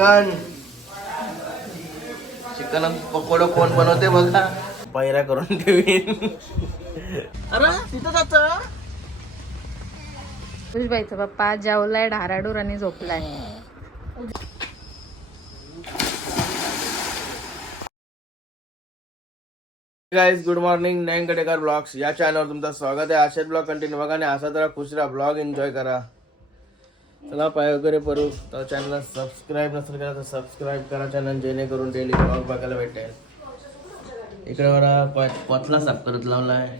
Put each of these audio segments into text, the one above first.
Chicken. Chicken pakoda कोण बनवते बघा. पैरा करून ठेवीन. अरे तिथं जात. खुशबाईचा पप्पा जेवलाय ढाराडूर आणि झोपलाय. Guys good morning Nayan Katekar blogs या चॅनलवर तुमचं स्वागत आहे. असेच ब्लॉग कंटिन्यू बघा आणि असा जरा खुश राहा. ब्लॉग एन्जॉय करा. चला पाय वगैरे करू तर चॅनलला सबस्क्राईब नसेल करा तर सबस्क्राईब करा चॅनल जेणेकरून डेली ब्लॉग बघायला भेटेल. इकडे बघा प- पतला साफ करत लावलाय.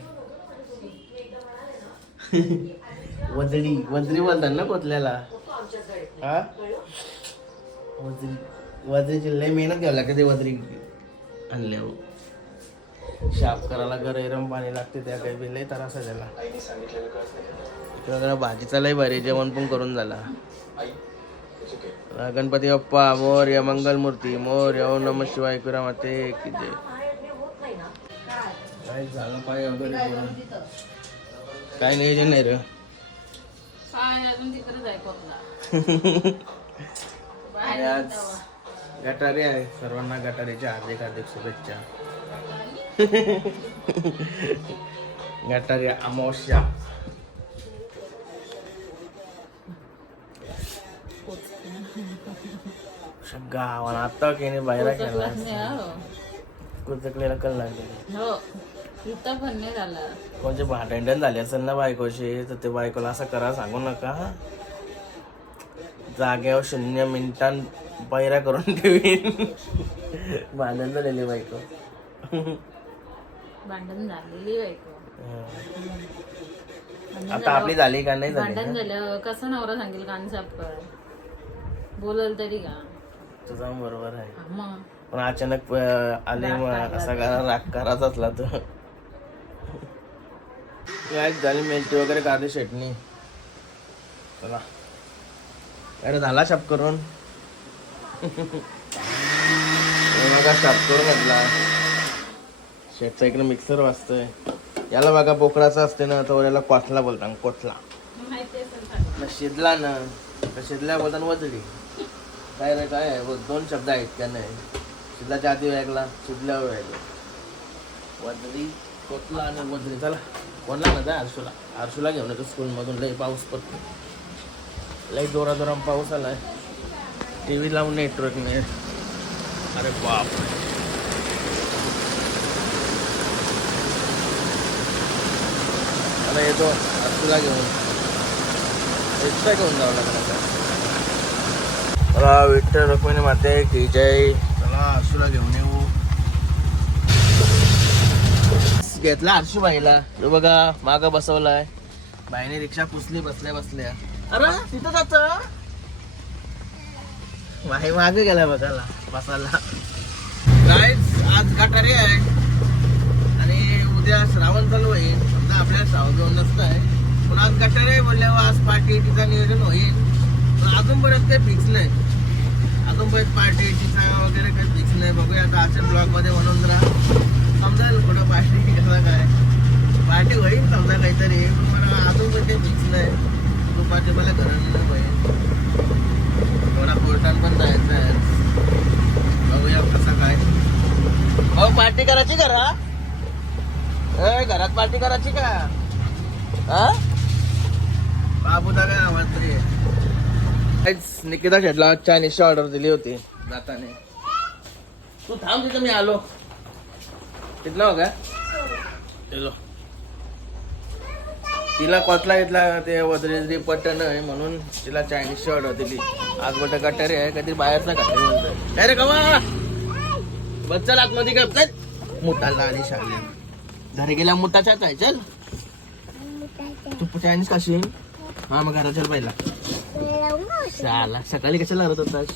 वजडी वजरी बोलतात ना पोतल्याला. हा? वजरी वजरीची लय मेहनत घ्यावं लागते ते वजरी आणल्यावर हो. शाप करायला गरम पाणी लागते त्या काही बी लय त्रास आहे त्याला. जरा भाजीचा लय भारी जेवण पण करून झाला. गणपती बाप्पा मोर या मंगलमूर्ती मोर या ओम नम शिवाय कुरा माते की जय. काय झालं? पाय वगैरे काय नियोजन नाही रे. आज गटारी आहे. सर्वांना गटारीच्या हार्दिक हार्दिक शुभेच्छा. गटारी अमावस्या. गावाला. आता केने बाहेर केला कुचकलेला कल लागले. हो इथं पण नाही झाला. कोणते भांडण झाले असेल ना बायकोशी तर ते बायकोला असं करा सांगू नका. जाग्यावर शून्य मिनिटां बैरा करून ठेवीन. भांडण झालेली बायको. भांडण झालेली बायको. आता आपली झाली का? नाही झाली भांडण झालं कसं नवरा सांगेल कान साफ कर? बोलल तरी का? तुझा बरोबर आहे. मग? पण अचानक अं, आले मग असा करा राग करायचा असला तर. काय झाली मेलची वगैरे काढली चटणी. चला. अरे झाला शाप करून. बघा शाप करून घातला. शेटचा इकडे मिक्सर वाजतोय. याला बघा बोकडाचा असते ना तर याला कोथला बोलतात माहिती असेल सांग. ना शिजला ना तर शिजल्या बोलताना वजडी काय रे काय आहे हो, दोन शब्द आहेत का नाही? शिजल्याच्या आधी वेगळा सुटल्यावर वेगळा वजडी कोतला आणि वजरी चला. कोणला ना जा आरसूला. आरसूला घेऊन येतो स्कूलमधून. लई पाऊस पडतो. लई जोरा जोरा पाऊस आहे टी व्ही लावून नेटवर्क नाही. अरे बाप आता येतो. आरसूला घेऊन. एक्स्ट्रा घेऊन जावं लागणार चला विठ्ठल रुक्मिणी माते की जय. चला आरशूला घेऊन येऊ. घेतला आरशू बाईला. बघा माग बसवलाय. बाईने रिक्षा पुसली बसल्या बसल्या. अरे तिथं जात. बाई माग गेला बघायला बसायला. गाईज आज गटारी आहे. आणि उद्या श्रावण चालू होईल. समजा आपल्या श्रावण दोन नसत आहे. पण आज गटारी बोलल्यावर आज पार्टी तिचा नियोजन होईल. अजूनपर्यंत काही फिक्स नाही. अजूनपर्यंत पार्टीची तिचा वगैरे काही फिक्स नाही. बघूया आता आजच्या ब्लॉगमध्ये म्हणून जरा समजायला कुठं पार्टी कसं काय. पार्टी होईल समजा काहीतरी पण मला अजून पण काही फिक्स नाही. दुपारचे मला घरात नाही पाहिजे. थोडा कोर्टात पण जायचं आहे. बघूया कसं काय. हो पार्टी करायची घरा ए घरात पार्टी करायची का? हा? बाबू काय आवाज तरी निकिता शेटला चायनीजची ऑर्डर दिली होती. जाताने तू थांब तिथं मी आलो. तिथलं हो का? चलो. तिला कोतला घेतला ते वजरी पट्टन आहे म्हणून तिला चायनीजची ऑर्डर दिली. आज बट कटारे आहे काहीतरी बाहेरचा कटारे म्हणतोय. काय रे कवा? बच्चा आतमध्ये काय चल. मोठाला आणि शाळेत घरी गेल्या मोठाच्याच आहे चल. तू चायनीज खाशील हा मग घरा चल पहिला. शाला सकाळी कशाला करत होतास?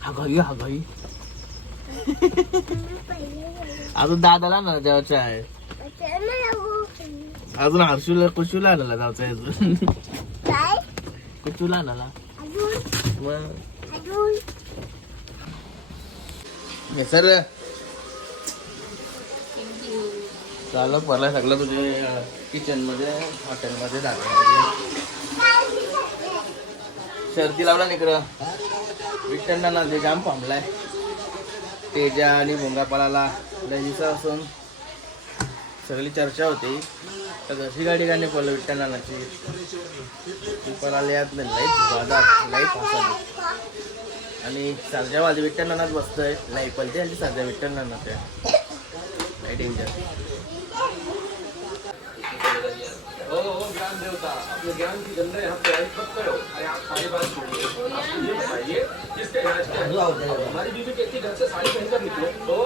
हा घाई हा घाई अजून दादाला ना जेवायचं आहे अजून हर्षूला कुशूला आणायला जायचं आहे अजून? कुचूला आणायला सर. चालू पडला सगळं तुझे किचनमध्ये हॉटेल मध्ये दाखवायचे सर्दी लावला निकडं विठ्ठलना जे जाम थांबलाय. तेजा आणि भोंगापाला लय दिवसा असून सगळी चर्चा होती. तर कशी गाडी गाणी पडलं विठ्ठलनाची ती पळाली यात लाईफ वादात लई फासाली आणि सरजा माझ्या विठ्ठलनाथ बसतोय. लई पलते आणि सरजा विठ्ठलनाथ आहे लई डेंजर विज्ञान की लिया यहाँ तैयारी करो अरे आप सारी बात छोड़िए बताइए इलाज है? हमारी बीवी तो कहती घर से साड़ी पहनकर निकलो तो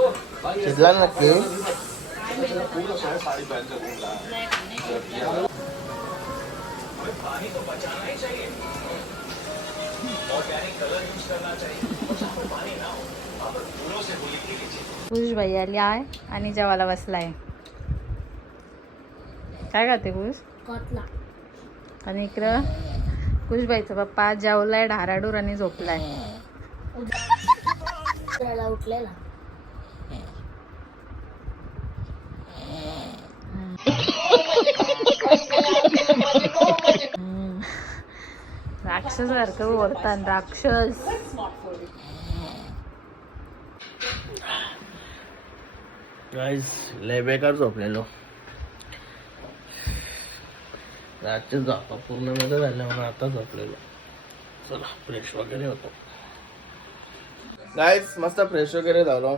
अच्छा, पूरा शहर साड़ी पहनकर घूम रहा है। पानी तो बचाना ही चाहिए। ऑर्गेनिक कलर यूज़ करना चाहिए। आणि इकडं कुशबाईचा पप्पा जेवलाय ढाराडूर आणि झोपलाय. उठलेला. राक्षस सारखं ओढतात राक्षस. गाईज लय बेकार झोपलेलो. रातचे झोपा पूर्णमध्ये झाल्या म्हणून आता झोपलेलो. चला फ्रेश वगैरे होतो. गाईज मस्त फ्रेश वगैरे झालो.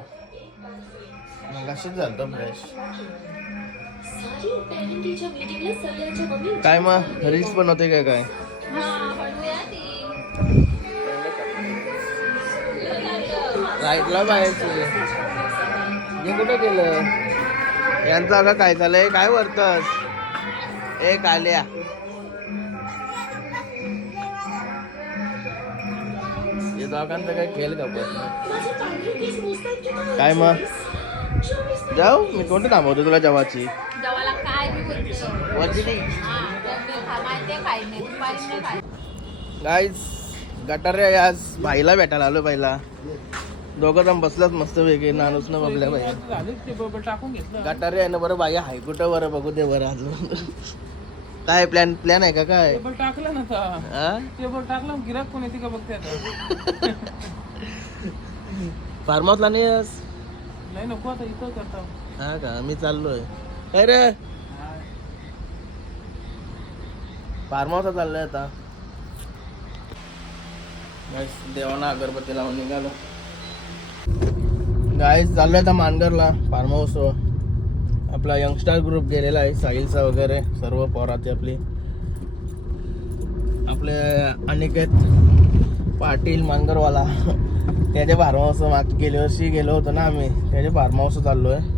मग अशीच झालं फ्रेश काय मग? रील्स बनवते काय काय? राईटला बाहेरचे. हे कुठं गेलं यांचं अगं काय झालंय काय वरतस? ए काल्या. हे दोघांचं काय खेळ का काय? मग? जाऊ मी कोणतं थांबवतो तुला जेवाची. हा. गाईज गटारे आज. भाईला भेटायला आलो पहिला. दोघं जण बसलाच मस्त वेगळे नानूस न बघल्या पाहिजे गटारे आहे ना बरं बाई हाय कुठं बरं बघू दे बरं अजून. काय प्लॅन प्लॅन आहे का काय? टेबल टाकलं ना आता. हा टेबल टाकलं गिराक कोण येते का बघते आता? फार्म हाऊसला नाही आहेस? नाही नको आता इथं करता. हा का? मी चाललोय. काय रे! फार्म हाऊसला चाललोय आता. गाईस देवाना अगरबत्ती लावून निघालो. गाईस चाललोय आता मानगरला फार्म हाऊस आपला यंगस्टर ग्रुप गेलेला आहे साहिलचा वगैरे सर्व पोराते आपली. आपले अनिकेत पाटील मांगरवाला त्याचे फार्महाऊस माग गेल्या वर्षी गेलो होतो ना आम्ही त्याचे फार्म चाललो आहे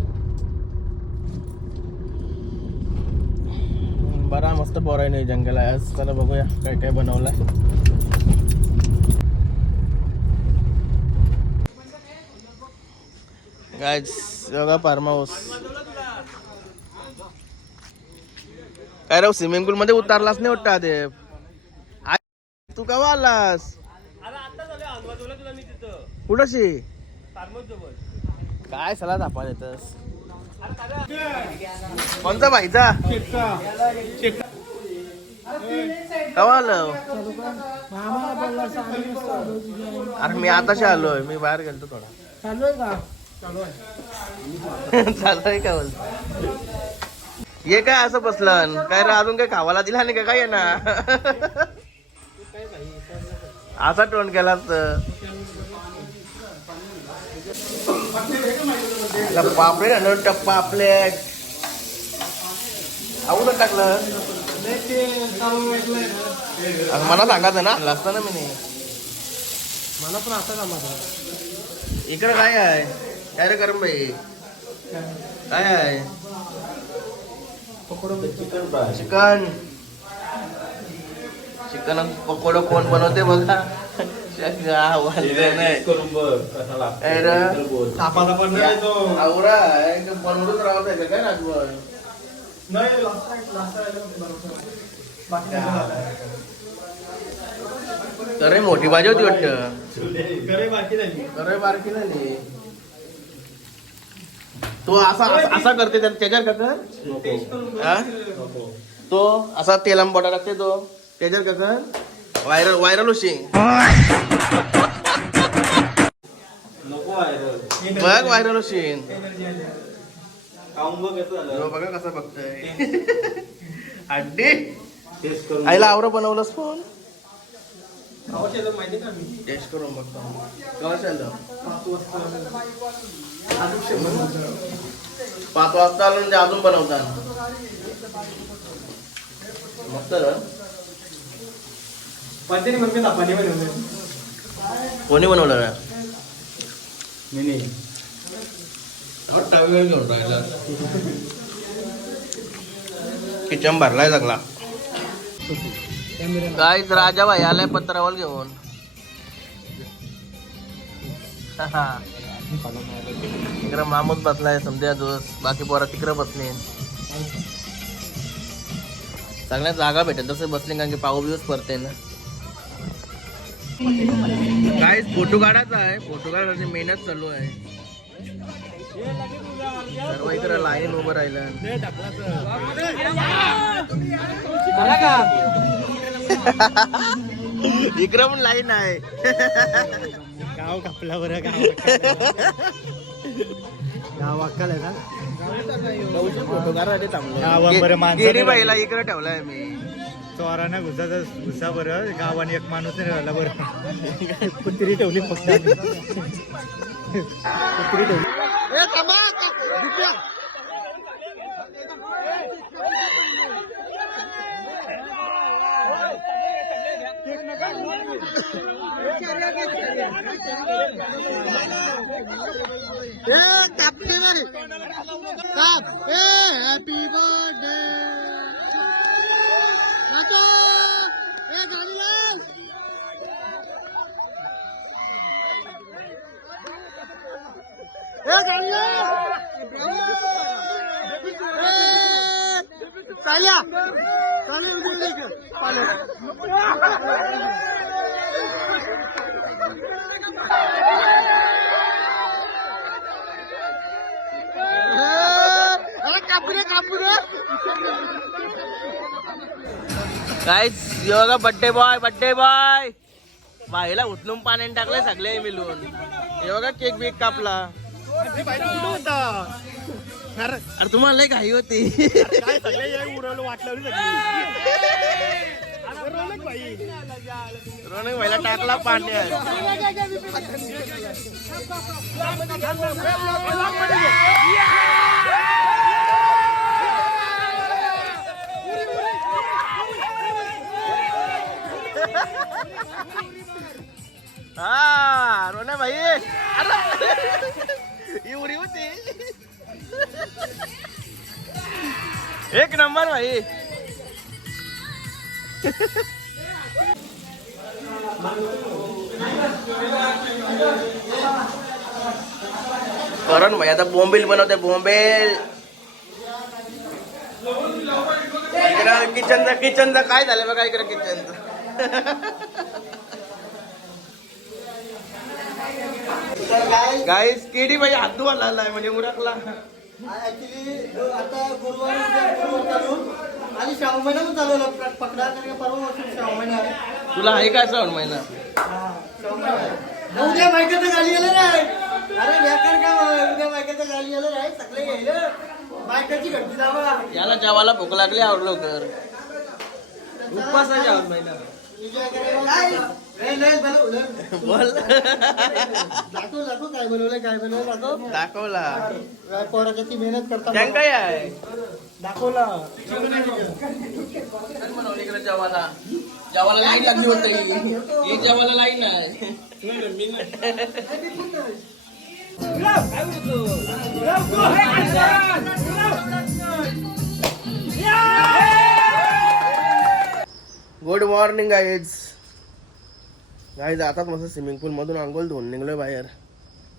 बरा मस्त पोराय नाही जंगल आहे. आज चला बघूया काय काय बनवलं काय बघा फार्म हाऊस काय राव स्विमिंग पूल मध्ये उतारलास नाही वाटतं ते आ- तू केव्हा आलास? कुठशी? काय सला दापा देतस कोणता भाईचा केव्हा आलं? अरे मी आताशी आलोय मी बाहेर गेलतो थोडा. चालू आहे का बोल ये काय असं बसलं काय रे अजून काय खावाला दिला नाही का? काय आहे ना? असा टोन केलास तर. ला पापलेट आणलं टप्पा आपलेट अगोदर टाकलं. अगं मला सांगायचं ना आणलं असतं ना मी नाही. मला पण आता जमा इकडे काय आहे? काय रे करम भाई काय आहे? चिकन चिकन पकोडा कोण बनवते बघा सगळा वाजलं नाही. काय रे? आवरा आहे का बनवूनच राहत आहे का काय राजभर अरे मोठी भाजी होती वाटत अरे बारकी झाली तो असा असा- करते त्या- त्याच्यावर का कर हा? तो असा तेलाम बोटा टाकते तो त्याच्यावर का कर व्हायरल व्हायरल होशील. बघ व्हायरल होशील. ह्यो बघा कसं बघतोय. अड्डी आईला आवरं बनवलंस फोन? टेस्ट करून बघतो केव्हा चाललं पाच वाजता. आलो म्हणजे अजून बनवतात. मस्त ना कोणी बनवलं घेऊन राहिला किचन भरलाय सगळा. काय राजा भाई आलाय पत्रावल घेऊन. तिकडं मामूद बसलाय समजा दिवस बाकी पोरा तिकडं बसले. चांगल्या जागा भेटेल तसं बसले कारण की पाऊस दिवस पडते ना. काय फोटो काढायचा आहे. फोटो काढायची मेहनत चालू आहे. सर्व इकडे लाईन उभं राहिलं. इकडं पण लाईन आहे. गाव कापला बरं गाव गाव अक्कल आहे ना? बाईला इकडे ठेवलाय मी. चोरानं घुसाचा घुसा बरं गावाने एक माणूस नाही राहिला बरं. कुत्री ठेवली फक्त. कुत्री ठेवली. এ কাপ দেবে কাপ এ হ্যাপি বার্থডে নাচো এ গাড়ি নাচ এ গাড়ি নাচ তাহলে তাহলে काय योगा बड्डे बॉय बड्डे बॉय बाईला उचलून पाण्याने टाकले सगळे मिळून. योगा केक बीक कापला. अरे तुम्हाला लय घाई होती. वाटलं सगळे उडवलं वाटलं रोनक भाईला टाकला पाण्यात हा रोना भाई. अरे. ही उडी होती. एक नंबर भाई. करण भाई आता बोंबील बनवते बोंबेल. इकडं किचनचं किचनचं. काय झालं बघा इकडं किचनचं? गाईस केडी भाई हात धुवा लागलाय म्हणजे उरकला ऍक्च्युली आता गुरुवार आणि श्रावण महिना पण चालू आहे पकडा कारण का परवा वर्षी श्रावण महिना आहे. तुला आहे काय श्रावण महिना? हा, श्रावण महिना आहे. उद्या बायकाचं गाली आलं नाही अरे व्याकार का? उद्या बायकाचं गाली आलं नाही सगळे घ्यायला बायकाची घंटी जावा याला जेवायला भूक लागली आवडलो कर उपवासाच्या महिना. बोल. दाखव दाखव काय बनवलंय काय बनवलं दाखव. दाखवला. काय पोराची ती मेहनत करता काय आहे? दाखवला. लागली होती ही गुड मॉर्निंग गाईज गाईज जातात मस्त स्विमिंग पूलमधून आंघोळ धुवून निघलो बाहेर.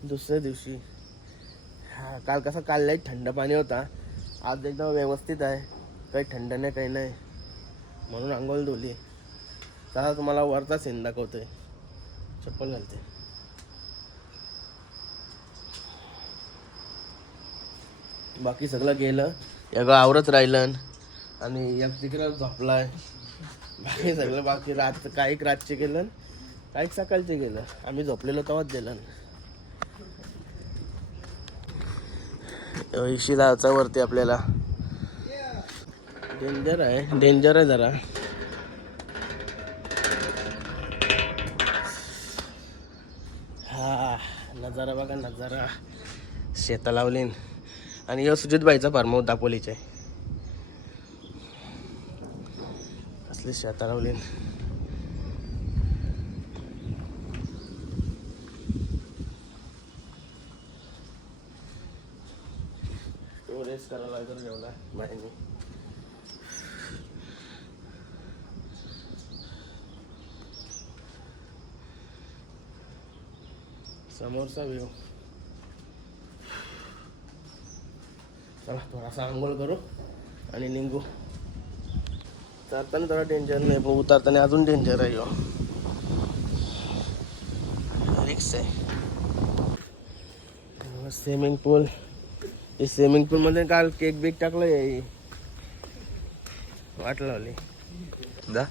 दुसऱ्या दिवशी. हा काल कसं काल लई थंड पाणी होता. आज एकदम व्यवस्थित आहे. काही थंड नाही काही नाही. म्हणून आंघोळ धुवली. चला तुम्हाला वरचा सीन दाखवतोय. चप्पल घालते. बाकी सगळं गेलं. एक आवरत राहिलं आणि एक तिकडं झोपलाय. बाकी सगळं बाकी रात काही रातचे गेलं काय सकाळचे गेलं. आम्ही झोपलेलो तेव्हाच दिलं इशी जायचा वरती आपल्याला. डेंजर आहे. डेंजर आहे जरा. हा नजारा बघा नजारा. शेता लावलीन. आणि यो सुजित भाईचा फार्म दापोलीचे असले शेता लावलीन रेस करायला लागेल जेवला बाईने समोरचा व्ह्यू चला थोडासा आंघोळ करू आणि निघू चालताना थोडा टेन्शन नाही पण उतरताना अजून डेंजर आहे. रिक्स आहे स्विमिंग पूल हे स्विमिंग पूल मध्ये काल केक बेक टाकलं आहे वाट लावली दा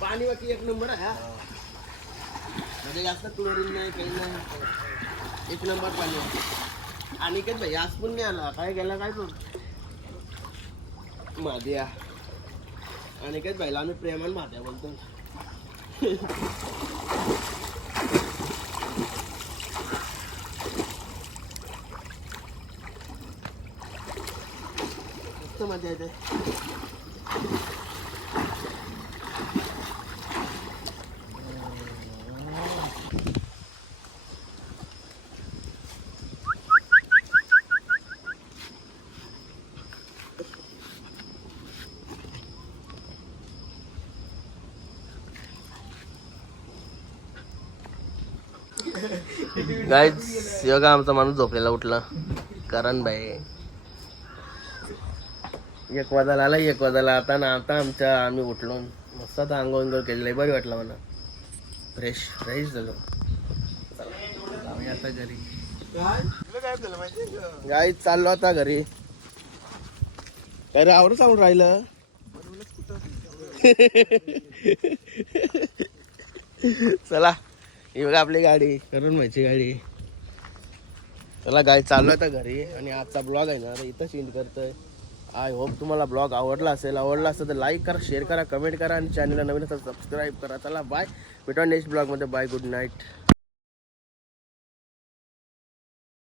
पाणी बाकी एक नंबर आहे हा. म्हणजे जास्त क्लोरीन नाही काही नाही. एक नंबर पाणी. आहे. आणि काय भाई आज पण नाही आला. काय गेला काय तो? माध्या आणि काय भाईला आम्ही प्रेमान माध्या बोलतो मस्त मजा येते गाईज योगा आमचा माणूस झोपलेला उठला. कारण बाई एक वाजायला आला एक वाजायला आता ना आता आमच्या आम्ही उठलो. मस्त आता अंघोळ अंघोळ केलेलं बरी वाटलं मला. फ्रेश फ्रेश झालो. चला, आता घरी. गाई चाललो आता घरी. काय रे चालून राहिलं? चला ही बघा आपली गाडी. करून माहिती गाडी. चला गाय चाललो आता घरी. आणि आजचा ब्लॉग आहे ना इथं चेंज करतोय. आय होप तुम्हाला ब्लॉग आवडला असेल आवडला असेल तर लाईक करा शेअर करा कमेंट करा आणि चॅनलला नवीन असेल सबस्क्राईब करा. चला बाय भेटूया नेक्स्ट ब्लॉगमध्ये बाय गुड नाईट